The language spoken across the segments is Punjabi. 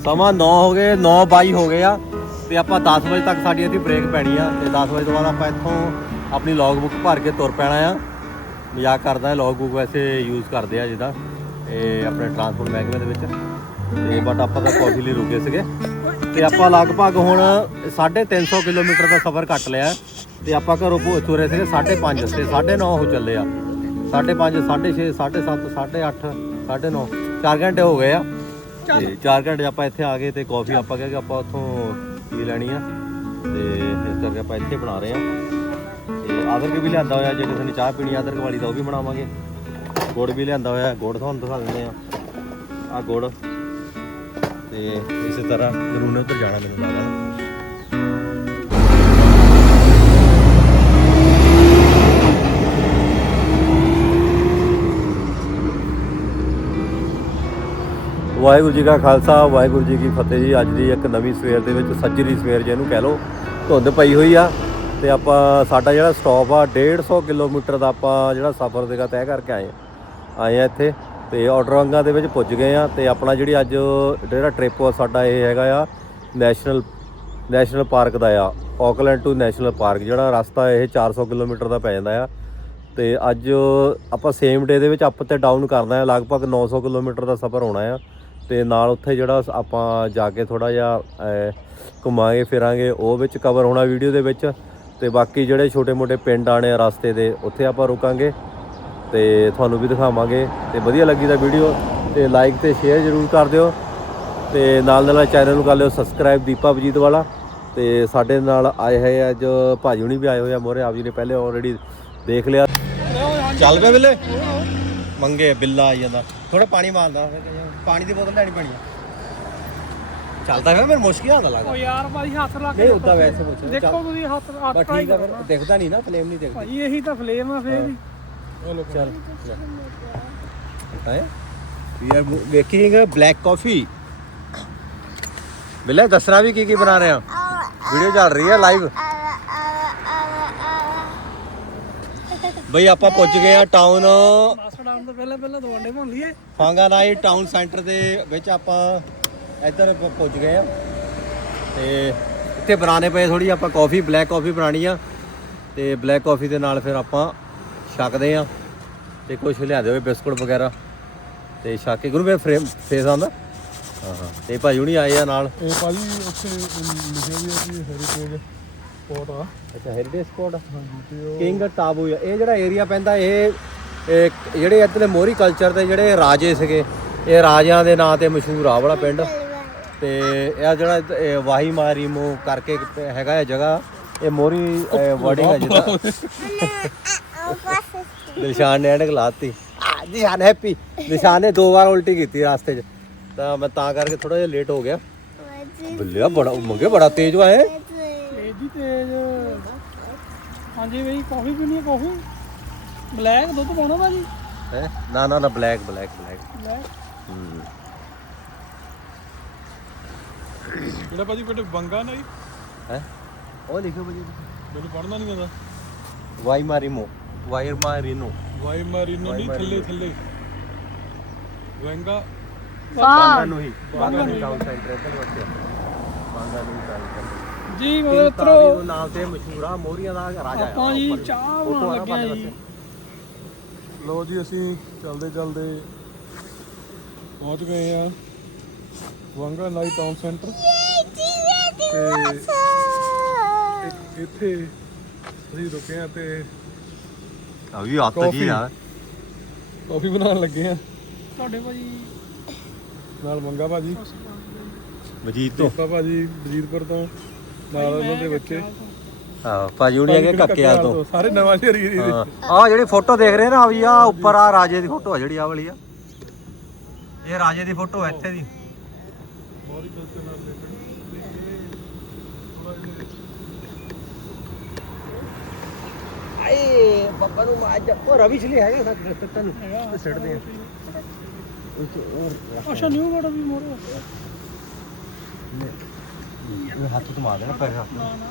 ਸਮਾਂ 9 ਹੋ ਗਏ 9:22 ਹੋ ਗਏ ਆ ਤੇ ਆਪਾਂ 10 ਵਜੇ ਤੱਕ ਸਾਡੀ ਇੱਥੇ ਬ੍ਰੇਕ ਪੈਣੀ ਆ ਤੇ 10 ਵਜੇ ਤੋਂ ਬਾਅਦ ਆਪਾਂ ਇੱਥੋਂ ਆਪਣੀ ਲੌਗ ਬੁੱਕ ਭਰ ਕੇ ਤੁਰ ਪੈਣਾ ਆ। ਮਜ਼ਾਕ ਕਰਦਾ ਹੈ ਲੌਗ ਬੁੱਕ ਵੈਸੇ ਯੂਜ਼ ਕਰਦੇ ਆ ਜਿੱਦਾਂ ਇਹ ਆਪਣੇ ਟਰਾਂਸਪੋਰਟ ਮਹਿਕਮੇ ਦੇ ਵਿੱਚ। ਤੇ ਬਟ ਆਪਾਂ ਤਾਂ ਕਾਫੀ ਲਈ ਰੁਕੇ ਸੀਗੇ। ਤੇ ਆਪਾਂ ਲਗਭਗ ਹੁਣ 350 ਕਿਲੋਮੀਟਰ ਦਾ ਸਫ਼ਰ ਕੱਟ ਲਿਆ। ਤੇ ਆਪਾਂ ਘਰੋਂ ਤੁਰੇ ਸੀਗੇ 5:30 ਤੇ 9:30 ਹੋ ਚੱਲੇ ਆ। 5:30 6:30 7:30 8:30 9:30 4 ਘੰਟੇ ਹੋ ਗਏ ਆ। ਤੇ 4 ਘੰਟੇ ਆਪਾਂ ਇੱਥੇ ਆ ਗਏ ਤੇ ਕਾਫੀ ਆਪਾਂ ਕਿਹਾ ਕਿ ਆਪਾਂ ਉੱਥੋਂ ਪੀ ਲੈਣੀ ਆ ਤੇ ਇਸ ਕਰਕੇ ਆਪਾਂ ਇੱਥੇ ਬਣਾ ਰਹੇ ਆ। ਤੇ ਆਦਰਕ ਵੀ ਲਿਆਂਦਾ ਹੋਇਆ, ਜੇ ਕਿਸੇ ਨੇ ਚਾਹ ਪੀਣੀ ਆਦਰਕ ਵਾਲੀ ਤਾਂ ਉਹ ਵੀ ਬਣਾਵਾਂਗੇ। ਗੁੜ ਵੀ ਲਿਆਂਦਾ ਹੋਇਆ, ਗੁੜ ਤੁਹਾਨੂੰ ਦਿਖਾ ਦਿੰਦੇ ਆ। ਆ ਗੁੜ। ਤੇ ਇਸੇ ਤਰ੍ਹਾਂ ਜ਼ਰੂਰ ਨੇ ਉੱਧਰ ਜਾਣਾ ਮੈਨੂੰ ਲੱਗਦਾ। ਵਾਹਿਗੁਰੂ ਜੀ ਕਾ ਖਾਲਸਾ, ਵਾਹਿਗੁਰੂ ਜੀ ਕੀ ਫਤਿਹ ਜੀ। ਅੱਜ ਦੀ ਇੱਕ ਨਵੀਂ ਸਵੇਰ ਦੇ ਵਿੱਚ ਸੱਜਰੀ ਸਵੇਰ ਜਿਹਨੂੰ ਕਹਿ ਲਓ, ਧੁੰਦ ਪਈ ਹੋਈ ਆ ਤੇ ਆਪਾਂ, ਸਾਡਾ ਜਿਹੜਾ ਸਟਾਪ ਆ 150 ਕਿਲੋਮੀਟਰ ਦਾ ਆਪਾਂ ਜਿਹੜਾ ਸਫ਼ਰ ਦੇਗਾ ਤੈਅ ਕਰਕੇ ਆਏ ਆਏ ਆ ਇੱਥੇ ਤੇ ਆਰਡਰੰਗਾ ਦੇ ਵਿੱਚ ਪੁੱਜ ਗਏ ਆ ਤੇ ਆਪਣਾ ਜਿਹੜੀ ਅੱਜ ਜਿਹੜਾ ਟ੍ਰਿਪ ਆ, ਸਾਡਾ ਇਹ ਹੈਗਾ ਆ ਨੈਸ਼ਨਲ ਨੈਸ਼ਨਲ ਪਾਰਕ ਦਾ ਆ। ਆਕਲੈਂਡ ਟੂ ਨੈਸ਼ਨਲ ਪਾਰਕ ਜਿਹੜਾ ਰਸਤਾ ਇਹ 400 ਕਿਲੋਮੀਟਰ ਦਾ ਪੈ ਜਾਂਦਾ ਆ। ਤੇ ਅੱਜ ਆਪਾਂ ਸੇਮ ਡੇ ਦੇ ਵਿੱਚ ਅਪ ਤੇ ਡਾਊਨ ਕਰਨਾ ਹੈ ਲਗਭਗ 900 ਕਿਲੋਮੀਟਰ ਦਾ ਸਫ਼ਰ ਹੋਣਾ ਆ। ਤੇ ਨਾਲ ਉੱਥੇ ਜਿਹੜਾ ਆਪਾਂ ਜਾ ਕੇ ਥੋੜਾ ਜਿਹਾ ਘੁੰਮਾਂਗੇ ਫਿਰਾਂਗੇ ਉਹ ਵਿੱਚ ਕਵਰ ਹੋਣਾ ਵੀਡੀਓ ਦੇ ਵਿੱਚ। ਤੇ ਬਾਕੀ ਜਿਹੜੇ ਛੋਟੇ-ਮੋਟੇ ਪਿੰਡ ਆਣੇ ਆ ਰਸਤੇ ਦੇ ਉੱਥੇ ਆਪਾਂ ਰੁਕਾਂਗੇ। ਤੇ ਤੁਹਾਨੂੰ ਵੀ ਦਿਖਾਵਾਂਗੇ। ਤੇ ਵਧੀਆ ਲੱਗੀ ਤਾਂ ਵੀਡੀਓ ਤੇ ਲਾਈਕ ਤੇ ਸ਼ੇਅਰ ਜ਼ਰੂਰ ਕਰ ਦਿਓ। ਤੇ ਨਾਲ ਨਾਲ ਚੈਨਲ ਨੂੰ ਕਰ ਲਿਓ ਸਬਸਕ੍ਰਾਈਬ ਦੀਪਾ ਵਜੀਤ ਵਾਲਾ। ਤੇ ਸਾਡੇ ਨਾਲ ਆਏ ਹੋਏ ਆ ਅੱਜ ਭਾਜੀ ਹੁਣੀ ਵੀ ਆਏ ਹੋਏ ਆ ਮੋਰੇ ਆਪ ਜੀ ਨੇ ਪਹਿਲੇ ਆਲਰੇਡੀ ਦੇਖ ਲਿਆ। ਚੱਲ ਪਿਆ ਬਿੱਲੇ ਮੰਗੇ ਬਿੱਲਾ ਆਈ ਜਾਂਦਾ। ਥੋੜਾ ਪਾਣੀ ਮਾਰਦਾ। ਪਾਣੀ ਦੀ ਬੋਤਲ ਲੈਣੀ ਪੈਣੀ ਆ। ਚੱਲਦਾ ਫਿਰ ਮੈਨੂੰ ਮੁਸ਼ਕਿਲ ਆਉਂਦਾ ਲੱਗਦਾ। ਓ ਯਾਰ ਭਾਈ ਹੱਥ ਲਾ ਕੇ ਨਹੀਂ ਉਦਾਂ ਵੈਸੇ ਪੁੱਛ। ਦੇਖੋ ਤੁਸੀਂ ਹੱਥ ਹੱਥ ਬਸ ਠੀਕ ਆ ਫਿਰ। ਦਿਖਦਾ ਨਹੀਂ ਨਾ ਫਲੇਮ ਨਹੀਂ ਦਿਖਦੀ। ਭਾਈ ਇਹੀ ਤਾਂ ਫਲੇਮ ਆ ਫੇਰ। ਵੀ ਚੱਲ। ਹੈ? We are making black coffee ਬਿੱਲੇ ਦੱਸਣਾ ਵੀ ਕੀ ਕੀ ਬਣਾ ਰਹੇ ਆ? ਵੀਡੀਓ ਚੱਲ ਰਹੀ ਹੈ ਲਾਈਵ ਬਈ ਆਪਾਂ ਪਹੁੰਚ ਗਏ ਆ ਟਾਊਨ ਤੋਂ ਪਹਿਲਾਂ ਪਹਿਲਾਂ ਦਵਾਂਡੇ ਭੁੰਨ ਲਈਏ। ਫਾਂਗਾਨਾਈ ਟਾਊਨ ਸੈਂਟਰ ਦੇ ਵਿੱਚ ਆਪਾਂ ਇੱਧਰ ਪ- ਪਹੁੰਚ ਗਏ ਆ। ਤੇ ਇੱਥੇ ਬਣਾਣੇ ਪਏ ਥੋੜੀ ਆਪਾਂ ਕਾਫੀ ਬਲੈਕ ਕਾਫੀ ਬਣਾਣੀ ਆ। ਤੇ ਬਲੈਕ ਕਾਫੀ ਦੇ ਨਾਲ ਫਿਰ ਆਪਾਂ ਛਕਦੇ ਆ। ਤੇ ਕੁਝ ਲਿਆਦੇ ਹੋਏ ਬਿਸਕੁਟ ਵਗੈਰਾ। ਤੇ ਛਕ ਕੇ ਗੁਰੂ ਮੈਂ ਫਰੇਮ ਫੇਸ ਆਉਂਦਾ? ਹਾਂ ਹਾਂ। ਤੇ ਭਾਈ ਹੁਣੀ ਆਏ ਆ ਨਾਲ। ਇਹ ਭਾਜੀ ਉੱਥੇ ਲਿਖਿਆ ਵੀ ਹੈ ਕਿ ਹੈਰੀਟੇਜ ਸਪੋਟ ਆ। ਅੱਛਾ ਹੈਰੀਟੇਜ ਸਪੋਰਟ ਹਾਂਜੀ ਤੇ ਉਹ ਕਿੰਗ ਟਾਬੂ ਆ। ਇਹ ਜਿਹੜਾ ਏਰੀਆ ਪੈਂਦਾ ਇਹ ਇਹ ਜਿਹੜੇ ਇੱਥੇ ਮੋਰੀ ਕਲਚਰ ਦੇ ਜਿਹੜੇ ਰਾਜੇ ਸੀਗੇ ਇਹ ਰਾਜਿਆਂ ਦੇ ਨਾਂ ਤੇ ਮਸ਼ਹੂਰ ਆ ਵਾਲਾ ਪਿੰਡ। ਤੇ ਇਹ ਜਿਹੜਾ ਇਹ ਵਾਹੀ ਮਾਰੀਮੋ ਕਰਕੇ ਹੈਗਾ ਇਹ ਜਗ੍ਹਾ। ਇਹ ਮੋਰੀ ਵਰਡਿੰਗ ਹੈ ਜਿਹਦਾ ਨਿਸ਼ਾਨ ਨੇ ਐਨਕ ਲਾਤੀ ਨਿਸ਼ਾਨ ਹੈਪੀ ਨਿਸ਼ਾਨ ਨੇ ਦੋ ਵਾਰ ਉਲਟੀ ਕੀਤੀ ਰਾਸਤੇ 'ਚ। ਤਾਂ ਮੈਂ ਤਾਂ ਕਰਕੇ ਥੋੜਾ ਜਿਹਾ ਲੇਟ ਹੋ ਗਿਆ। ਬੱਲਿਆ ਬੜਾ ਮੰਗੇ ਬੜਾ ਤੇਜ਼ ਵਾ ਇਹ। ਤੇਜ਼ ਜੀ ਤੇਜ਼। ਹਾਂਜੀ ਬਈ ਕਾਫੀ ਪੀਣੀ ਹੈ ਕਾਫੀ? ਬਲੈਕ ਦੁੱਧ ਪਾਉਣਾ ਭਾਜੀ? ਹੈ? ਨਾ ਨਾ ਨਾ ਬਲੈਕ ਬਲੈਕ ਬਲੈਕ। ਬਲੈਕ? ਜਿਹੜਾ ਭਾਜੀ ਕੋਟੇ ਬੰਗਾ ਨਹੀਂ ਹੈ? ਉਹ ਲਿਖੋ ਬਜੀ ਮੈਨੂੰ ਪੜਨਾ ਨਹੀਂ ਆਉਂਦਾ। ਵਾਈ ਮਾਰੀਮੋ ਵਾਇਰ ਮਾਰੀਨੋ ਵਾਈ ਮਾਰੀਨੋ ਨਹੀਂ ਥੱਲੇ ਥੱਲੇ। ਵੈਂਗਾ ਬਾਂਗਾ ਨੂੰ ਹੀ ਬਾਂਗਾ ਨੂੰ ਟਾਊਨ ਸੈਂਟਰ ਇੱਧਰ ਵਸਿਆ ਬਾਂਗਾ ਨੂੰ ਟਾਊਨ ਸੈਂਟਰ ਜੀ ਉਹ ਮਿੱਤਰੋ ਨਾਮ ਤੇ ਮਸ਼ਹੂਰ ਆ ਮੋਰੀਆਂ ਦਾ ਰਾਜਾ ਆ ਆਪਾਂ ਜੀ। ਚਾਹ ਬਣਾਉਣ ਨਾ ਲੱਗੇ ਆ ਜੀ। ਲੋ ਜੀ ਅਸੀਂ ਚੱਲਦੇ ਚੱਲਦੇ ਪਹੁੰਚ ਗਏ ਆ ਵੰਗਾ ਨਾਈ ਟਾਊਨ ਸੈਂਟਰ ਤੇ ਇੱਥੇ ਅਸੀਂ ਰੁਕੇ ਆ ਤੇ ਆ ਵੀ ਹੱਥ ਜੀ। ਆ ਕਾਫੀ ਬਣਾਉਣ ਲੱਗੇ ਆ ਤੁਹਾਡੇ ਭਾਜੀ ਨਾਲ ਮੰਗਾ ਭਾਜੀ। ਵਜੀਦ ਤੋਂ। ਭਾਜੀ ਵਜੀਦਪੁਰ ਤੋਂ। ਨਾਲ ਉਹਨਾਂ ਦੇ ਬੱਚੇ। ਹਾਂ ਭਾਜੀ ਹੁਣੀ ਹੈਗੇ ਕੱਕਿਆਲ ਤੋਂ। ਸਾਰੇ ਨਵਾਂ ਸ਼ਹਿਰੀ ਦੇ। ਹਾਂ। ਆ ਜਿਹੜੀ ਫੋਟੋ ਦੇਖ ਰਹੇ ਨਾ ਆ ਵੀ ਆ ਉੱਪਰ ਆ ਰਾਜੇ ਦੀ ਫੋਟੋ ਆ ਜਿਹੜੀ ਆ ਵਾਲੀ ਆ। ਇਹ ਰਾਜੇ ਦੀ ਫੋਟੋ ਹੈ ਇੱਥੇ ਦੀ। ਮੋਰੀ ਆਏ ਬੱਬਾ ਨੂੰ ਮਾਜ ਉਹ ਰਵੀ ਛਲੀ ਹੈਗਾ ਸੱਚ ਰਸਤੇ ਨੂੰ। ਛੱਡਦੇ ਆ। ਅੱਛਾ ਨਿਊ ਗੋੜਾ ਵੀ ਮੋੜੋ। ਇਹ ਹੱਥ ਤੋਂ ਮਾਰ ਦੇਣਾ ਪੈਰ ਹੱਥ। ਨਾ ਨਾ।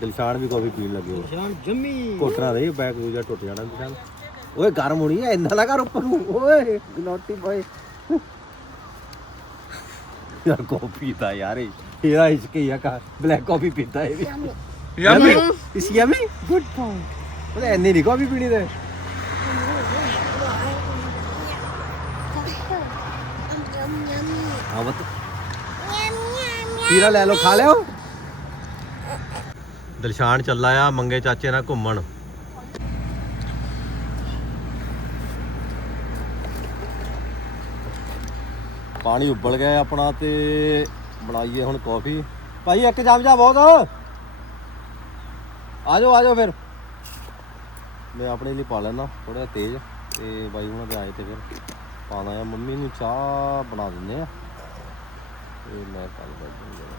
ਦਿਲਸ਼ਾਨ ਵੀ ਕਾਫੀ ਪੀਣ ਲੱਗੇ ਹੋ ਸ਼ਾਮ ਜੰਮੀ। ਕੋਟਣਾ ਰਹੀ ਬੈਕ ਦੂਜਾ ਟੁੱਟ ਜਾਣਾ ਦਿਲਸ਼ਾਨ। ਓਏ ਗਰਮ ਹੋਣੀ ਐ ਇੰਨਾ ਨਾ ਕਰ ਉੱਪਰ ਨੂੰ। ਓਏ ਨੋਟੀ ਬੋਏ ਯਾਰ ਕਾਫੀ ਦਾ ਯਾਰ ਇਹ ਇਹਦਾ ਇਸ਼ਕ ਹੀ ਆ ਕਾ ਬਲੈਕ ਕਾਫੀ ਪੀਤਾ ਇਹ ਵੀ। ਯਮੀ ਇਸ ਯਮੀ ਗੁੱਡ ਪੁਆਇੰਟ ਉਹਨੇ ਇੰਨੀ ਨਹੀਂ ਕਾਫੀ ਪੀਣੀ ਤੇ। ਆ ਬਤ ਖੀਰਾ ਲੈ ਲਓ ਖਾ ਲਿਓ। ਦਿਲਸ਼ਾਨ ਚੱਲਾ ਆ, ਮੰਗੇ ਚਾਚੇ ਨਾਲ ਘੁੰਮਣ। ਪਾਣੀ ਉੱਬਲ ਗਿਆ ਆਪਣਾ ਤੇ ਬਣਾਈਏ ਹੁਣ ਕਾਫੀ। ਭਾਈ, ਇੱਕ ਚਮਚਾ ਬਹੁਤ। ਆ ਜਾਓ ਆ ਜਾਓ ਫਿਰ। ਮੈਂ ਆਪਣੇ ਲਈ ਪਾ ਲੈਣਾ ਥੋੜਾ ਤੇਜ਼। ਤੇ ਬਾਈ ਹੁਣ ਆਏ ਤੇ ਫਿਰ ਪਾਣਾ ਆ। ਮੰਮੀ ਨੂੰ ਚਾਹ ਬਣਾ ਦਿੰਦੇ ਆ। ਤੇ ਮੈਂ ਕੱਲ ਬੈਠੂੰਗਾ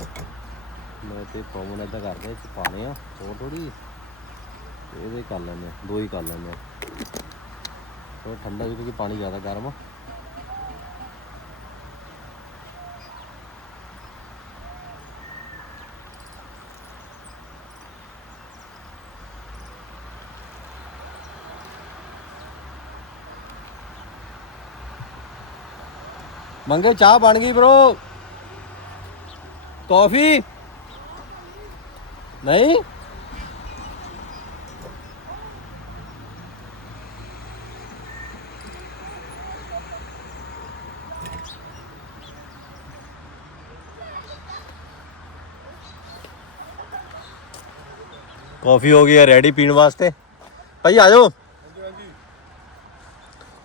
ਮੈਂ ਤੇ ਪਵਨ ਏਦਾਂ ਕਰਦੇ ਆ, ਪਾਣੇ ਆ ਥੋੜੀ ਥੋੜੀ ਇਹਦੇ ਕਰ ਲੈਂਦੇ ਦੋ ਹੀ ਕਰ ਲੈਂਦੇ ਥੋੜਾ ਠੰਡਾ ਕਿਉਂਕਿ ਪਾਣੀ ਜ਼ਿਆਦਾ ਗਰਮ ਆ। ਮੰਗੇ ਚਾਹ ਬਣ ਗਈ ਬ్రో ਕਾਫੀ ਨਹੀਂ ਕਾਫੀ ਹੋ ਗਈ ਹੈ ਰੈਡੀ ਪੀਣ ਵਾਸਤੇ ਭਾਈ ਆ ਜਾਓ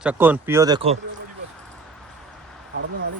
ਚੱਕੋ ਪੀਓ ਦੇਖੋ ਫੜਨ ਵਾਲੀ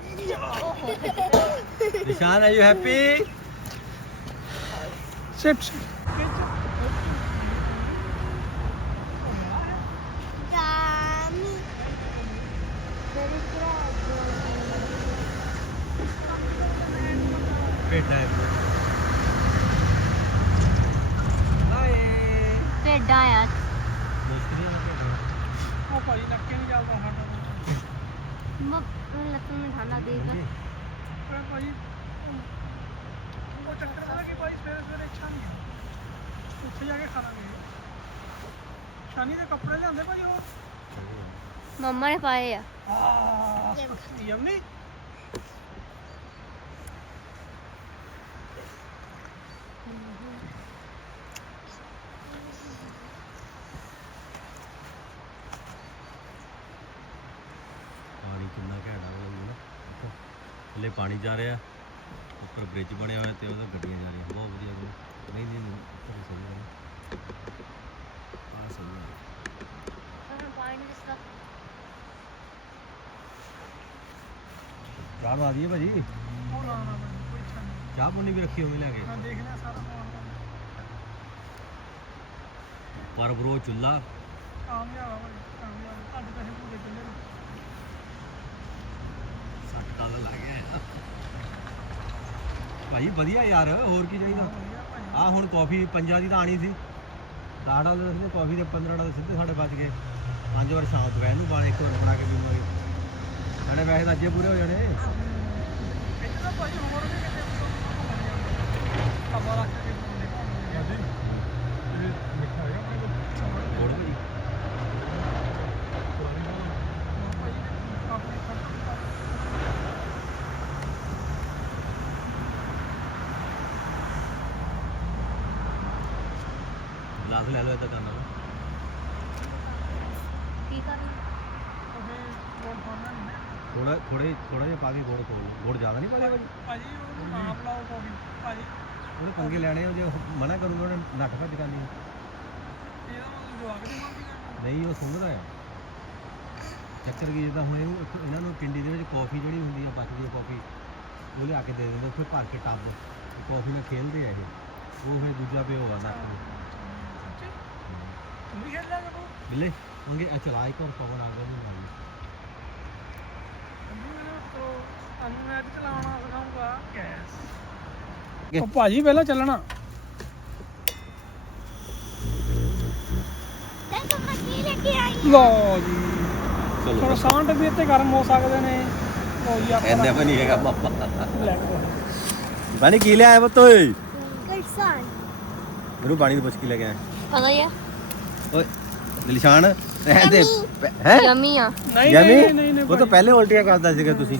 Nishan, are you happy? Sit, sit. Great time. ਮੰਮਾ ਨੇ ਪਾਏ ਆ ਆ ਯਮਨੀ ਪਾਣੀ ਕਿੰਨਾ ਘੈਂਟ ਆ ਰਿਹਾ ਨਾ ਦੇਖੋ ਥੱਲੇ ਪਾਣੀ ਜਾ ਰਿਹਾ ਉੱਪਰ ਬ੍ਰਿਜ ਬਣਿਆ ਹੋਇਆ ਤੇ ਉਹਦੇ ਗੱਡੀਆਂ ਜਾ ਰਹੀਆਂ ਬਹੁਤ ਵਧੀਆ ਬਈ ਨਹੀਂ ਨਹੀਂ ਨਹੀਂ, ਉੱਪਰ ਹੀ ਸਹੀ ਹੈ ਆ ਸਹੀ ਹੈ ਪਾਣੀ ਚਾਹ ਭਾਜੀ। ਉਹ ਨਾ ਨਾ ਭਾਈ ਕੋਈ ਇੱਛਾ ਨਹੀਂ। ਚਾਹ ਪੁੰਨੀ ਵੀ ਰੱਖੀ ਹੋਵੇ ਲੈ ਕੇ। ਮੈਂ ਦੇਖ ਲਿਆ ਸਾਰਾ ਸਮਾਨ ਪਰ ਬਰੋ ਚੁੱਲਾ ਕਾਮਯਾਬ ਆ ਭਾਈ ਕਾਮਯਾਬ ਤੁਹਾਡੇ ਪੈਸੇ ਪੂਰੇ ਕਿੰਨੇ ਨੇ। ਸੱਟ ਕਾਲ ਲੱਗ ਗਿਆ। ਭਾਈ ਵਧੀਆ ਯਾਰ ਹੋਰ ਕੀ ਚਾਹੀਦਾ? ਵਧੀਆ ਭਾਈ ਆ ਹੁਣ ਕਾਫੀ ਪੰਜਾਂ ਦੀ ਤਾਂ ਆਣੀ ਸੀ। 10 ਡਾਲਰ ਦੇ ਕਾਫੀ ਦੇ 15 ਡਾਲਰ ਸਿੱਧੇ ਸਾਡੇ ਬਚ ਗਏ। ਪੰਜ ਵਾਰ ਸ਼ਾਮ ਤੋਂ ਇਹਨੂੰ ਬਾਅਦ ਇੱਕ ਵਾਰ ਬਣਾ ਕੇ ਪੀਵਾਂਗੇ। ਸਾਡੇ ਪੈਸੇ ਤਾਂ ਅੱਜੇ ਪੂਰੇ ਹੋ ਜਾਣੇ। ਇੱਥੇ ਤਾਂ ਭਾਈ ਹੋਰ ਵੀ ਕਿਤੇ ਖਬਰ ਰੱਖ ਕੇ ਬੋਲਦੇ ਹਾਂਜੀ ਇਹ ਮਿੱਠਾ ਹੈਗਾ ਆਪਣੇ ਕੋਲ ਥੋੜਾ ਭਾਜੀ ਪੁਰਾਣੀ ਗੱਲ ਭਾਈ ਕਾਫੀ ਖਰਚ ਗਲਾਸ ਲੈ ਲਓ ਇੱਦਾਂ ਕਰਨਾ ਵਾ। ਕੀ ਕਰਨਾ ਉਹਦੇ ਕੋਲ ਫੋਨ ਨਹੀਂ ਥੋੜਾ ਥੋੜੇ ਥੋੜਾ ਜਿਹਾ ਪਾ ਕੇ ਗੁੜ ਕੋਲ ਗੁੜ ਜ਼ਿਆਦਾ ਨਹੀਂ ਪਾਇਆ ਭਾਜੀ? ਭਾਜੀ ਉਹ ਨਾ ਬਲਾਓ ਕੌਫੀ ਭਾਜੀ। ਉਹਨੇ ਪੰਗੇ ਲੈਣੇ ਉਹ ਜੇ ਮਨਾ ਕਰੂੰਗਾ ਉਹਨੇ ਨੱਠ ਭੱਜ ਕਰਨੀ ਇਹਦਾ ਮਤਲਬ ਜਵਾਬ ਦੇ ਮੰਗੀ ਕਰਨਾ ਨਹੀਂ ਉਹ ਸੁਣਦਾ ਆ। ਚੱਕਰ ਕੀ ਜਿੱਦਾਂ ਹੁਣ ਇਹਨੂੰ ਇੱਥੋਂ- ਇਹਨਾਂ ਨੂੰ ਪਿੰਡੀ ਦੇ ਵਿੱਚ ਕਾਫੀ ਜਿਹੜੀ ਹੁੰਦੀ ਆ ਬਚਦੀ ਕਾਫੀ ਉਹ ਲਿਆ ਕੇ ਦੇ ਦਿੰਦੇ ਉੱਥੇ ਭਰ ਕੇ ਟੱਬ। ਕਾਫੀ ਨਾਲ ਖੇਲਦੇ ਆ ਇਹ। ਉਹ ਫਿਰ ਦੂਜਾ ਪਿਓ ਆ ਨੱਕ ਨੂੰ ਬਿੱਲੇ ਮੰਗੇ ਆ ਚਲਾ ਇੱਕ ਹੋਰ ਪਵਨ ਆ ਗਿਆ ਨਾਲ ਉਹ ਭਾਜੀ ਪਹਿਲਾਂ ਚੱਲਣਾ। ਲੋ ਜੀ। ਚਲੋ। ਸਾਂਟ ਵੀ ਇੱਥੇ ਗਰਮ ਹੋ ਸਕਦੇ ਨੇ। ਲੋ ਜੀ ਆਪਾਂ ਇਹਨੇ ਵੀ ਨਹੀਂ ਹੈਗਾ ਪਾਪਾ ਬਾਣੀ ਕੀ ਲਿਆਇਆ ਬਤ ਓਏ? ਕਿਸਾਨ ਮੈਨੂੰ ਬਾਣੀ ਨੂੰ ਪੁੱਛ ਲੈ ਕੇ ਆਇਆ। ਪਤਾ ਹੀ ਆ। ਓਏ ਨਿਸ਼ਾਨ ਰਹਿੰਦੇ ਹੈ? ਯਮੀ ਆ। ਨਹੀਂ ਨਹੀਂ ਉਹ ਤਾਂ ਪਹਿਲੇ ਉਲਟੀਆਂ ਕਰਦਾ ਸੀਗਾ ਤੁਸੀਂ।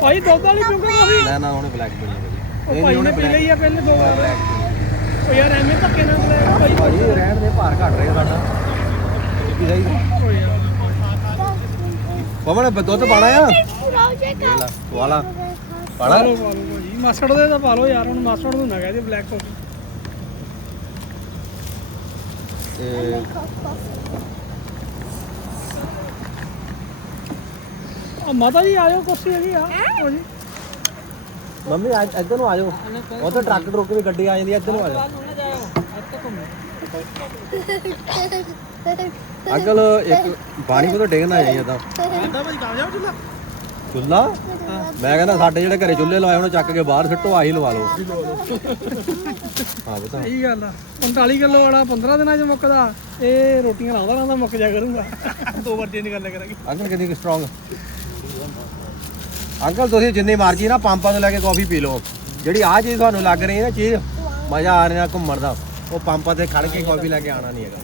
ਭਾਈ ਦੁੱਧ ਵਾਲੀ ਕਿਉਂਕਿ ਕਾਫੀ ਨਾ ਨਾ ਉਹਨੇ ਬਲੈਕ ਪੀਣੀ ਉਹ ਭਾਈ ਨੇ ਪੀ ਲਈ ਆ ਪਹਿਲੇ ਦੋ ਵਾਰ। ਉਹ ਯਾਰ ਐਵੇਂ ਧੱਕੇ ਨਾਲ ਬੁਲਾਇਆ ਭਾਈ। ਭਾਜੀ ਰਹਿਣ ਦੇ ਭਾਰ ਘਟ ਰਿਹਾ ਸਾਡਾ। ਕੀ ਯਾਰ ਪਵਨ ਦੁੱਧ ਪਾਣਾ ਆ? ਵਾਲਾ ਪਾਣਾ ਭਾਜੀ। ਮਾਸਟਰ ਦੇ ਤਾਂ ਪਾ ਲਓ ਯਾਰ ਹੁਣ ਮਾਸਟਰ ਨੂੰ ਨਾ ਕਹਦੇ ਬਲੈਕ ਕਾਫੀ ਤੇ ਆ ਮਾਤਾ ਜੀ ਆਇਓ ਕੁਰਸੀ ਹੈਗੀ ਆ। ਓ ਜੀ। ਮੰਮੀ ਅੱਜ ਇੱਧਰ ਨੂੰ ਆ ਜਾਓ ਉਹ ਤਾਂ ਟਰੱਕ ਟਰੁੱਕ ਵੀ ਗੱਡੀ ਆ ਜਾਂਦੀ ਇੱਧਰ ਨੂੰ ਆ ਜਾਓ ਅੰਕਲ ਇੱਕ ਪਾਣੀ ਕੋਲ ਡੇਗਣਾ ਹੈ ਜਦਾਂ ਆਂਦਾ ਭਾਜੀ ਕਾਮਯਾਬ ਚੁੱਲਾ ਚੁੱਲਾ ਮੈਂ ਕਹਿੰਦਾ ਸਾਡੇ ਜਿਹੜੇ ਘਰੇ ਚੁੱਲ੍ਹੇ ਲਵਾਏ ਉਹਨੂੰ ਚੱਕ ਕੇ ਬਾਹਰ ਸਿੱਟੋ ਆਹੀ ਲਵਾ ਲਓ। ਹਾਂ ਬਤਾ ਸਹੀ ਗੱਲ ਆ। 45 ਕਿਲੋ ਵਾਲਾ 15 ਦਿਨਾਂ ਚ ਮੁੱਕਦਾ। ਇਹ ਰੋਟੀਆਂ ਲਾਉਂਦਾ ਰਹਿੰਦਾ ਮੁੱਕ ਜਾ ਕਰੂੰਗਾ। ਦੋ ਵਾਰ ਚੇਂਜ ਕਰ ਲਿਆ ਕਰਾਂਗੇ। ਅੰਕਲ ਕਿੰਨੀ ਸਟਰੋਂਗ ਅੰਕਲ ਤੁਸੀਂ ਜਿੰਨੀ ਮਰਜ਼ੀ ਨਾ ਪੰਪਾਂ ਤੋਂ ਲੈ ਕੇ ਕਾਫੀ ਪੀ ਲਓ। ਜਿਹੜੀ ਆ ਚੀਜ਼ ਤੁਹਾਨੂੰ ਲੱਗ ਰਹੀ ਹੈ ਨਾ ਚੀਜ਼ ਮਜ਼ਾ ਆ ਰਿਹਾ ਘੁੰਮਣ ਦਾ। ਉਹ ਪੰਪਾਂ ਤੇ ਖੜ ਕੇ ਕਾਫੀ ਲੈ ਕੇ ਆਣਾ ਨਹੀਂ ਹੈਗਾ।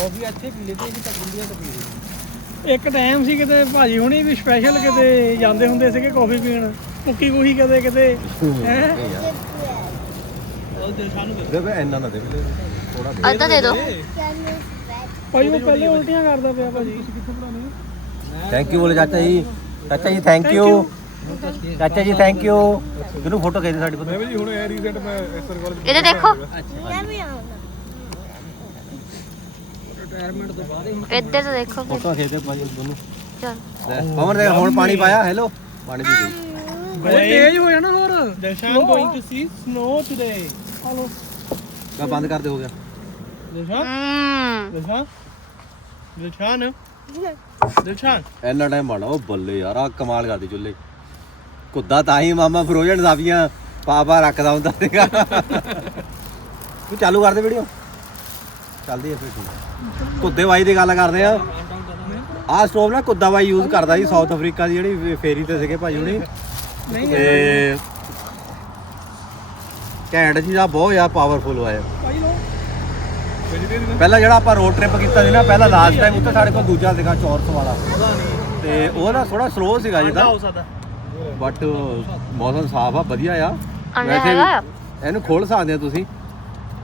ਕਾਫੀ ਇੱਥੇ ਪੀ ਲਈ ਤੇ ਤਕਰੀਬਨ ਤੋਂ ਪੀ ਲਈ। ਇੱਕ ਟਾਈਮ ਸੀ ਕਿਤੇ ਭਾਜੀ ਹੁਣੀ ਵੀ ਸਪੈਸ਼ਲ ਕਿਤੇ ਜਾਂਦੇ ਹੁੰਦੇ ਸੀਗੇ ਕਾਫੀ ਪੀਣ। ਕੁੱਕੀ ਕੁਹੀ ਕਦੇ ਕਿਤੇ ਹੈ? ਉਹ ਦੇ ਸਾਨੂੰ ਦੇ ਦੇ ਇੰਨਾ ਨਾ ਦੇ ਥੋੜਾ ਦੇ ਅੱਧਾ ਦੇ ਦੋ। ਭਾਈ ਉਹ ਪਹਿਲੇ ਉਲਟੀਆਂ ਕਰਦਾ ਪਿਆ ਭਾਜੀ। ਤੁਸੀਂ ਕਿੱਥੋਂ ਬਣਾਉਂਦੇ ਥੈਂਕ ਯੂ ਬੋਲੇ ਚਾਚਾ ਜੀ। ਚਾਚਾ ਜੀ ਥੈਂਕ ਯੂ ਚਾਚਾ ਜੀ ਥੈਂਕ ਯੂ ਇਹਨੂੰ ਫੋਟੋ ਖਿੱਚ ਸਾਡੇ ਕੋਲ। ਮੈਂ ਵੀ ਹੁਣ ਇਹ ਰੀਸੈਂਟ ਮੈਂ ਐਸਰ ਕਾਲਜ ਇਹਦੇ ਦੇਖੋ। ਮੈਂ ਵੀ ਆਉਂਦਾ। ਰਿਟਾਇਰਮੈਂਟ ਤੋਂ ਬਾਅਦ ਇੱਧਰ ਤੋਂ ਦੇਖੋ ਫਿਰ। ਫੋਟੋ ਖਿੱਚਦੇ ਭਾਈ ਦੋਨੋਂ ਚਲ। ਲੈ, ਦੇ ਹੁਣ ਪਾਣੀ ਪਾਇਆ ਹੈਲੋ ਪਾਣੀ ਪੀ ਲਈ। ਤੇਜ਼ ਹੋ ਜਾਣਾ ਹੋਰ। ਦਸ਼ਾਂ going to see snow today hello ਮੈਂ ਬੰਦ ਕਰ ਹੋ ਗਿਆ। ਦਸ਼ਾਂ ਹਮ ਦਸ਼ਾਂ ਦਸ਼ਾਂ ਦਸ਼ਾਨ ਇੰਨਾ ਟਾਈਮ ਬਾੜਾ ਉਹ ਬੱਲੇ ਯਾਰ ਆ ਕਮਾਲ ਕਰਦੀ ਚੁੱਲੇ ਕੁੱਦਾ ਤਾਂ ਹੀ ਮਾਮਾ ਫਰੋਜ਼ਨ ਸਾਫੀਆਂ ਪਾਪਾ ਰੱਖਦਾ ਹੁੰਦਾ ਸੀਗਾ। ਤੂੰ ਚਾਲੂ ਕਰ ਦੇ ਵੀਡੀਓ ਚੱਲਦੀ ਹੈ ਫਿਰ ਠੀਕ ਕੁੱਦੇ ਬਾਈ ਦੀ ਗੱਲ ਕਰਦੇ ਆ। ਆਹ ਸਟੋਵ ਨਾ ਕੁੱਦਾ ਬਾਈ ਯੂਜ਼ ਕਰਦਾ ਜੀ ਸਾਊਥ ਅਫਰੀਕਾ ਦੀ ਜਿਹੜੀ ਫੇਰੀ ਤੇ ਸੀਗੇ ਭਾਈ ਹੁਣੀ। ਨਹੀਂ ਘੈਂਟ ਜੀ ਦਾ ਬਹੁਤ ਆ ਪਾਵਰਫੁਲ ਹੋਇਆ ਭਾਈ ਲੋ ਪਹਿਲਾਂ ਜਿਹੜਾ ਆਪਾਂ ਰੋਡ ਟ੍ਰਿਪ ਕੀਤਾ ਸੀ ਨਾ ਪਹਿਲਾਂ ਲਾਸਟ ਟਾਈਮ ਉੱਥੇ ਸਾਡੇ ਕੋਲ ਦੂਜਾ ਸੀਗਾ ਚੌਰਸ ਵਾਲਾ। ਤੇ ਉਹ ਨਾ ਥੋੜਾ ਸਲੋ ਸੀਗਾ ਜਿਹਦਾ ਬਟ ਮੌਸਮ ਸਾਫ਼ ਆ ਵਧੀਆ ਆ। ਵੈਸੇ ਇਹਨੂੰ ਖੋਲ ਸਕਦੇ ਆ ਤੁਸੀਂ।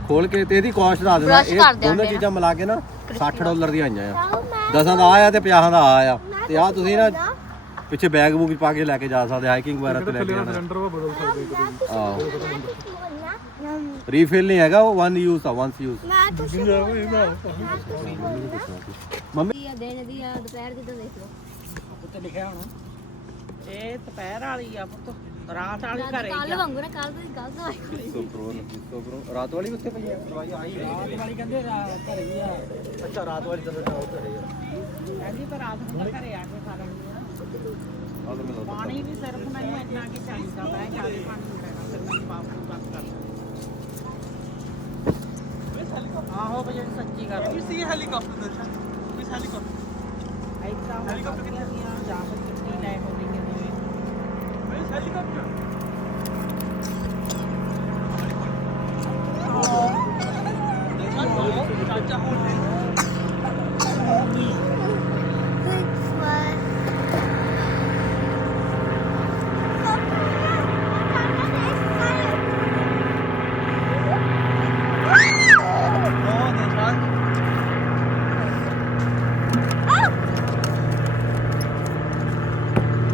ਖੋਲ ਕੇ ਤੇ ਇਹਦੀ ਕੋਸਟ ਦੱਸ ਦੇਣਾ ਇਹ ਦੋਨੋਂ ਚੀਜ਼ਾਂ ਮਿਲਾ ਕੇ ਨਾ 60 ਡਾਲਰ ਦੀ ਆਈਆਂ ਆ। 10 ਦਾ ਆਇਆ ਤੇ 50 ਦਾ ਆਇਆ ਤੇ ਆ ਤੁਸੀਂ ਨਾ ਪਿੱਛੇ ਬੈਗ ਬੂਗ ਪਾ ਕੇ ਲੈ ਕੇ ਜਾ ਸਕਦੇ ਹਾਈਕਿੰਗ ਵਗੈਰਾ ਤੇ ਲੈ ਕੇ ਜਾਣਾ। ਸਿਲੰਡਰ ਰੀਫਿਲ ਨਹੀਂ ਹੈਗਾ ਉਹ ਵਨ ਯੂਜ਼ ਆ ਵਨਸ ਯੂਜ਼ ਮੈਂ ਕੁਛ ਬੋਲਣਾ। ਮੈਂ ਕੁਛ ਬੋਲਣਾ। ਮੰਮੀ? ਦੀ ਆ ਦਿਨ ਦੀ ਆ ਦੁਪਹਿਰ ਦੀ ਤਾਂ ਦੇਖ ਲਓ। ਉੱਤੇ ਲਿਖਿਆ ਹੋਣਾ। ਇਹ ਦੁਪਹਿਰ ਵਾਲੀ ਆ ਪੁੱਤ। ਰਾਤ ਵਾਲੀ ਘਰੇ ਕੱਲ ਵਾਂਗੂ ਨਾ ਕੱਲ ਤੋਂ ਗਲਤ ਆਈ ਕੋਈ ਪ੍ਰੋ ਜਿੱਤੋ ਪ੍ਰੋ ਰਾਤ ਵਾਲੀ ਉੱਥੇ ਪਈ ਆ? ਦਵਾਈ ਆਈ ਰਾਤ ਵਾਲੀ ਕਹਿੰਦੇ ਘਰੇ ਹੀ ਆ। ਅੱਛਾ ਰਾਤ ਵਾਲੀ ਤਾਂ ਘਰੇ ਆ। ਐਂਦੀ ਤਾਂ ਰਾਤ ਨੂੰ ਘਰੇ ਆ ਕੇ ਖਾ ਲੈਣੀ ਪਾਣੀ ਵੀ ਸਿਰਫ ਮੈਨੂੰ ਇੰਨਾ ਕਿ ਚਾਹੀਦਾ। ਹੈ ਜ਼ਿਆਦਾ ਪਾਣੀ ਲੈਣਾ ਫਿਰ ਮੈਂ ਬਾਪ ਨੂੰ ਬਸ ਕਰਦਾ ਆਹੋ ਬਈ ਸੱਚੀ ਗੱਲ We see a helicopter, Darshan. Which helicopter? ਐਦਾਂ ਹੋ ਸਕਦੀਆਂ ਜਾਂ ਫਿਰ ਚੁੱਟੀ ਲੈ ਹੋ ਗਈ ਨਹੀਂ ਹੈਲੀਕਾਪਟਰ ਚਾਚਾ ਹੋ Six one. ਉਹ ਨਿਸ਼ਾਨ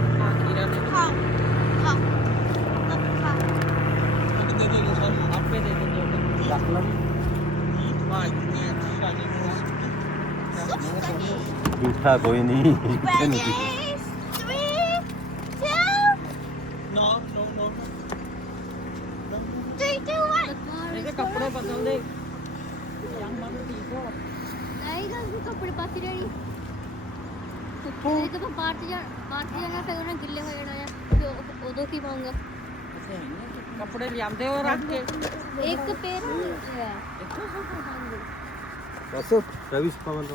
ਹਾਂ ਕੀਰਾ ਦੇ ਕਿੰਨੇ ਦੇ ਨਿਸ਼ਾਨ ਆਪੇ ਦੇ ਦੇ ਦੋ ਰੱਖ ਲਾ ਹਾਂ ਕਿੰਨੇ ਸ਼ਾਨੀ ਝੂਠਾ ਕੋਈ ਨਹੀਂ। ਨੋ ਕੱਪੜੇ ਬਦਲਦੇ ਜਾਂਦਾ ਤਾਂ ਠੀਕ ਹੋ। ਨਹੀਂ ਤਾਂ ਅਸੀਂ ਕੱਪੜੇ ਪਾਤੀ ਰਹਿਣੀ ਜਦੋਂ ਬਾਹਰ ਚ ਜਾ ਬਾਹਰ ਚ ਜਾਣਾ ਫਿਰ ਉਹਨਾਂ ਗਿੱਲੇ ਹੋ ਜਾਣਾ ਆ ਤੇ ਉਹ- ਉਦੋਂ ਕੀ ਪਾਉਂਗਾ? ਕੱਪੜੇ ਲਿਆਂਦੇ ਹੋ ਰੱਖ ਕੇ? ਇੱਕ ਪੇਰ ਹੈ। ਬਸ ਰਵੀ ਪਵਨ ਦਾ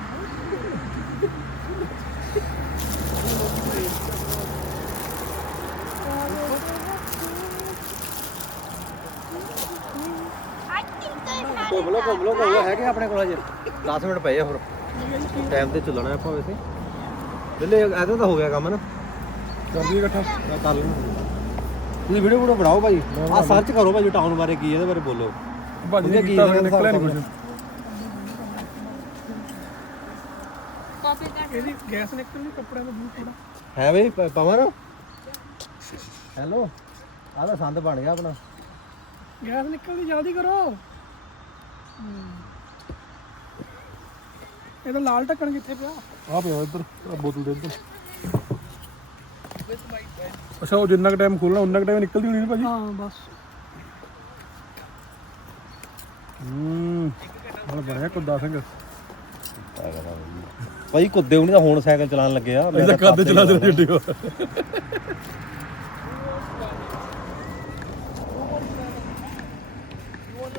ਘੁੰਮ ਲੋ ਘੁੰਮ ਲੋ ਘੁੰਮ ਲੋ ਹੈਗੇ ਆਪਣੇ ਕੋਲ ਅਜੇ 10 ਮਿੰਟ ਪਏ ਆ ਹੋਰ। ਟਾਈਮ ਤੇ ਚੱਲਣਾ ਆਪਾਂ ਵੈਸੇ। ਬਿੱਲੇ ਐਦਾਂ ਤਾਂ ਹੋ ਗਿਆ ਕੰਮ ਨਾ। ਕਰ ਦਈਏ ਇਕੱਠਾ। ਮੈਂ ਕਰ ਲੈਣਾ ਤੁਸੀਂ ਵੀਡੀਓ ਵੀਡੀਓ ਬਣਾਓ ਭਾਈ ਆ ਸਰਚ ਕਰੋ ਭਾਈ ਟਾਊਨ ਬਾਰੇ ਕੀ ਇਹਦੇ ਬਾਰੇ ਬੋਲੋ। ਭਾਜੀ ਨੇ ਕੀ ਕੀਤਾ ਨਿਕਲਿਆ ਨਹੀਂ ਕੁਝ ਕਾਪੀ ਕਰ ਇਹਦੀ ਗੈਸ ਨਿਕਲਣੀ ਕੱਪੜਿਆਂ ਦਾ ਬੂਟ ਥੋੜਾ ਹੈ ਬਈ ਪਵਨ? ਹੈਲੋ ਆਹ ਤਾਂ ਸੰਦ ਬਣ ਗਿਆ ਆਪਣਾ। ਗੈਸ ਨਿਕਲਦੀ ਜਲਦੀ ਕਰੋ। ਇਹਦਾ ਲਾਲ ਢੱਕਣ ਕਿੱਥੇ ਪਿਆ? ਆ ਪਿਆ ਇੱਧਰ ਆ ਬੋਤਲ ਦੇ ਇੱਧਰ। ਅੱਛਾ ਉਹ ਜਿੰਨਾ ਕੁ ਟਾਈਮ ਖੋਲਣਾ ਉਨਾ ਕੁ ਟਾਈਮ ਨਿਕਲਦੀ ਹੋਣੀ ਨਾ ਭਾਜੀ? ਹਾਂ ਬਸ। ਹੂੰ ਹੁਣ ਬਣਿਆ ਕੁੱਦਾ ਸਿੰਘ। ਭਾਈ ਕੁੱਦੇ ਹੁਣੀ ਤਾਂ ਹੁਣ ਸਾਈਕਲ ਚਲਾਉਣ ਲੱਗੇ ਆ। ਮੈਂ ਇਹਦਾ ਤਾਂ ਕੱਦ ਚਲਾ ਦੇ ਜੱਡੀ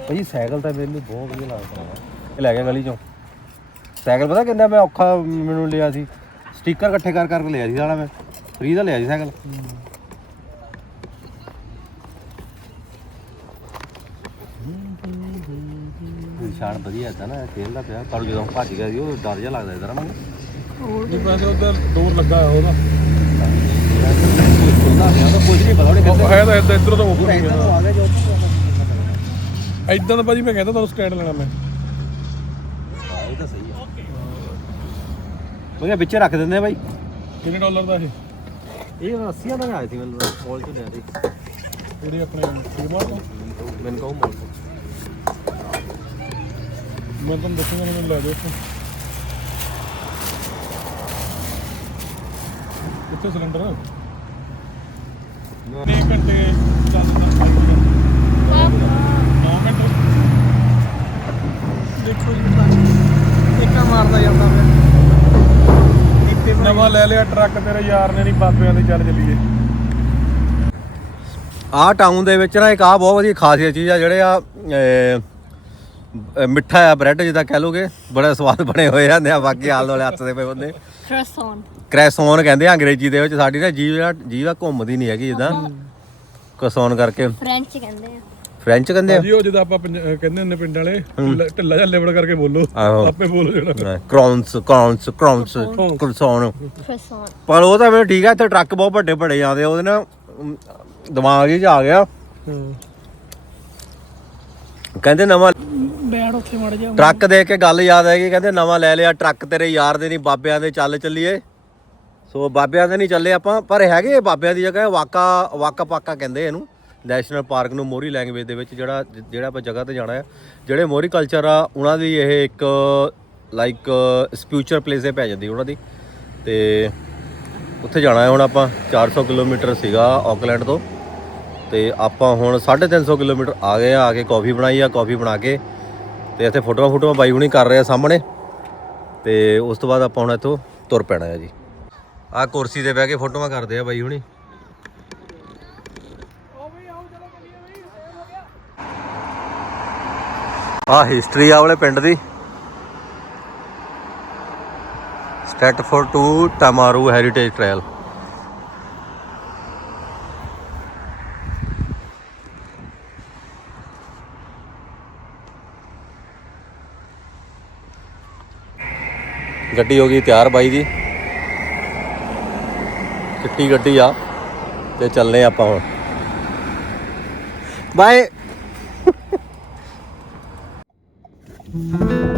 ਭਾਈ ਸਾਈਕਲ ਤਾਂ ਮੈਨੂੰ ਬਹੁਤ ਵਧੀਆ ਲੱਗਦਾ ਇਹ ਲੈ ਗਿਆ ਗਲੀ ਚੋਂ। ਸਾਈਕਲ ਪਤਾ ਕਿੰਨਾ ਮੈਂ ਔਖਾ ਮੈਨੂੰ ਲਿਆ ਸੀ। ਸਟicker ਇਕੱਠੇ ਕਰ ਕਰਕੇ ਲਿਆ ਸੀ ਸਾਲਾ ਮੈਂ। ਫ੍ਰੀ ਦਾ ਲਿਆ ਸੀ ਸਾਈਕਲ। ਨਿਸ਼ਾਨ ਵਧੀਆ ਤਾਂ ਨਾ ਖੇਲਦਾ ਪਿਆ। ਪਰ ਜਦੋਂ ਭੱਜ ਗਿਆ ਸੀ ਉਹ ਡਰ ਜਿਹਾ ਲੱਗਦਾ ਇਧਰ ਨਾ। ਨਹੀਂ ਪਾਸੇ ਉਧਰ ਦੂਰ ਲੱਗਾ ਉਹਦਾ। ਕੁਝ ਨਹੀਂ ਪਤਾ ਉਹਨੇ ਉਹ ਹੈ ਤਾਂ ਇੱਧਰ ਤਾਂ ਕਿੱਥੇ ਇੱਧਰ ਗਿਆ। ਆ ਇਦਾਂ ਤਾਂ ਭਾਜੀ ਮੈਂ ਕਹਿੰਦਾ ਤੁਹਾਨੂੰ ਸਟੈਂਡ ਲੈਣਾ ਮੈਂ। ਇਹ ਤਾਂ ਸਹੀ ਹੈ ਉਹ ਕਿਹਾ ਵਿੱਚੇ ਰੱਖ ਦਿੰਦੇ ਆ ਬਾਈ। ਕਿੰਨੇ ਡਾਲਰ ਦਾ ਇਹ? ਇਹ 80 ਦਾ ਆਇਆ ਸੀ ਮੈਨੂੰ ਮੋਲ ਤੋਂ ਲਿਆ ਸੀ। ਜਿਹੜੀ ਆਪਣੇ ਫੀਮਾਰ ਤੋਂ? ਮੈਨੂੰ ਕਹੋ ਮੋਲ ਤੋਂ। ਮੈਂ ਤੁਹਾਨੂੰ ਦੱਸੂਗਾ ਮੈਨੂੰ ਲੈ ਦਿਓ ਇੱਥੋਂ। ਕਿੱਥੇ ਸਿਲੰਡਰ? ਕਿੰਨੇ ਘੰਟੇ ਚੱਲਦਾ 9 ਘੰਟੇ ਦੇਖੋ ਜੀ ਇੱਕਾ ਮਾਰਦਾ ਜਾਂਦਾ ਪਿਆ ਦੀਪੇ ਨਵਾਂ ਲੈ ਲਿਆ ਟਰੱਕ ਤੇਰੇ ਯਾਰ ਨੇ ਨਹੀਂ ਬਾਬਿਆਂ ਦੇ ਚੱਲ ਚੱਲੀਏ। ਆਹ ਟਾਊਨ ਦੇ ਵਿੱਚ ਨਾ ਇੱਕ ਆ ਬਹੁਤ ਵਧੀਆ ਖਾਸੀਅਤ ਚੀਜ਼ ਆ ਜਿਹੜੇ ਆ ਮਿੱਠਾ ਆ ਬ੍ਰੈਡ ਜਿੱਦਾਂ ਕਹਿ ਲੋਗੇ ਬੜਾ ਸਵਾਦ ਬਣੇ ਹੋਏ ਆ ਨੇ ਬਾਕੀ ਆਲ ਵਾਲੇ ਹੱਥ ਦੇ ਪਏ ਬੰਦੇ croissant ਕ੍ਰੈਸੋਨ ਕਹਿੰਦੇ ਆ ਅੰਗਰੇਜ਼ੀ ਦੇ ਵਿੱਚ ਸਾਡੀ ਨਾ ਜੀਵ ਆ ਜੀਵ ਆ ਘੁੰਮਦੀ ਨਹੀਂ ਹੈਗੀ ਜਿੱਦਾਂ। ਕ੍ਰੈਸੋਨ ਕਰਕੇ। ਫ੍ਰੈਂਚ ਕਹਿੰਦੇ ਆ। ਫ੍ਰੈਂਚ ਕਹਿੰਦੇ ਜੀ ਉਹ ਜਿਹਦਾ ਆਪਾਂ ਪੰਜ- ਅਹ ਕਹਿੰਦੇ ਹੁੰਦੇ ਪਿੰਡ ਵਾਲੇ ਢਿੱਲਾ- ਢਿੱਲਾ ਜਿਹਾ ਲੇਬੜ ਕਰਕੇ ਬੋਲੋ। ਆਹੋ। ਆਪੇ ਬੋਲੋ ਜਿਹੜਾ ਆ ਕ੍ਰੌਨਸ ਕ੍ਰੌਨਸ ਕ੍ਰੌਨਸ ਕ੍ਰੈਸੋਨ croissant ਪਰ ਉਹ ਤਾਂ ਮੈਨੂੰ ਠੀਕ ਆ ਇੱਥੇ ਟਰੱਕ ਬਹੁਤ ਵੱਡੇ ਵੱਡੇ ਜਾਂਦੇ ਆ, ਉਹਦੇ ਨਾਲ ਅਮ, ਦਿਮਾਗ ਹੀ 'ਚ ਆ ਗਿਆ। ਹਾਂ। ਕਹਿੰਦੇ ਨਵਾਂ ਬੈਠ ਉੱਥੇ ਮੜ ਜਾ। ਟਰੱਕ ਦੇਖ ਕੇ ਗੱਲ ਯਾਦ ਆਏਗੀ ਕਹਿੰਦੇ ਨਵਾਂ ਲੈ ਲਿਆ ਟਰੱਕ ਤੇਰੇ ਯਾਰ ਦੇ ਨਹੀਂ ਬਾਬਿਆਂ ਦੇ ਚੱਲ ਚੱਲੀਏ। ਸੋ ਬਾਬਿਆਂ ਦੇ ਨਹੀਂ ਚੱਲੇ ਆਪਾਂ ਪਰ ਹੈਗੇ ਬਾਬਿਆਂ ਦੀ ਜਗ੍ਹਾ ਵਾਕਾ ਵਾਕਾ ਪਾਕਾ ਕਹਿੰਦੇ ਇਹਨੂੰ। ਨੈਸ਼ਨਲ ਪਾਰਕ ਨੂੰ ਮੋਰੀ ਲੈਂਗੁਏਜ ਦੇ ਵਿੱਚ ਜਿਹੜਾ ਜਿਹੜਾ ਆਪਾਂ ਜਗ੍ਹਾ ਤੇ ਜਾਣਾ ਹੈ, ਜਿਹੜੇ ਮੋਰੀ ਕਲਚਰ ਆ, ਉਹਨਾਂ ਦੀ ਇਹ ਇੱਕ ਲਾਈਕ ਸਪਿਊਚਰ ਪਲੇਸ ਤੇ ਪੈ ਜਾਂਦੀ ਉਹਨਾਂ ਦੀ। ਤੇ ਉੱਥੇ ਜਾਣਾ ਹੈ ਹੁਣ ਆਪਾਂ 400 ਕਿਲੋਮੀਟਰ ਸੀਗਾ ਆਕਲੈਂਡ ਤੋਂ। ਤੇ ਆਪਾਂ ਹੁਣ 350 ਕਿਲੋਮੀਟਰ ਆ ਗਏ ਆ ਕੇ ਕਾਫੀ ਬਣਾਈ ਆ, ਕਾਫੀ ਬਣਾ ਕੇ। ਤੇ ਇੱਥੇ ਫੋਟੋਆਂ ਫੋਟੋਆਂ ਬਾਈ ਹੁਣੀ ਕਰ ਰਹੇ ਆ ਸਾਹਮਣੇ। ਤੇ ਉਸ ਤੋਂ ਬਾਅਦ ਆਪਾਂ ਹੁਣ ਇੱਥੋਂ ਤੁਰ ਪੈਣਾ ਹੈ ਜੀ। ਆ ਕੁਰਸੀ ਤੇ ਬਹਿ ਕੇ ਫੋਟੋਆਂ ਕਰਦੇ ਆ ਬਾਈ ਹੁਣੀ ਆਓ ਬਈ ਆਓ ਚਲੋ ਚੱਲੀਏ ਬਈ ਸੇਵ ਹੋ ਗਿਆ ਆ ਹਿਸਟਰੀ ਆ ਵਾਲੇ ਪਿੰਡ ਦੀ। ਸਟੈਟਫੋਰਡ ਟੂ ਟਮਾਰੂ ਹੈਰੀਟੇਜ ਟ੍ਰੇਲ ਗੱਡੀ ਹੋ ਗਈ ਤਿਆਰ ਬਾਈ ਦੀ। ਚਿੱਟੀ ਗੱਡੀ ਆ, ਤੇ ਚੱਲਨੇ ਆਪਾਂ ਹੁਣ। Bye Thank you.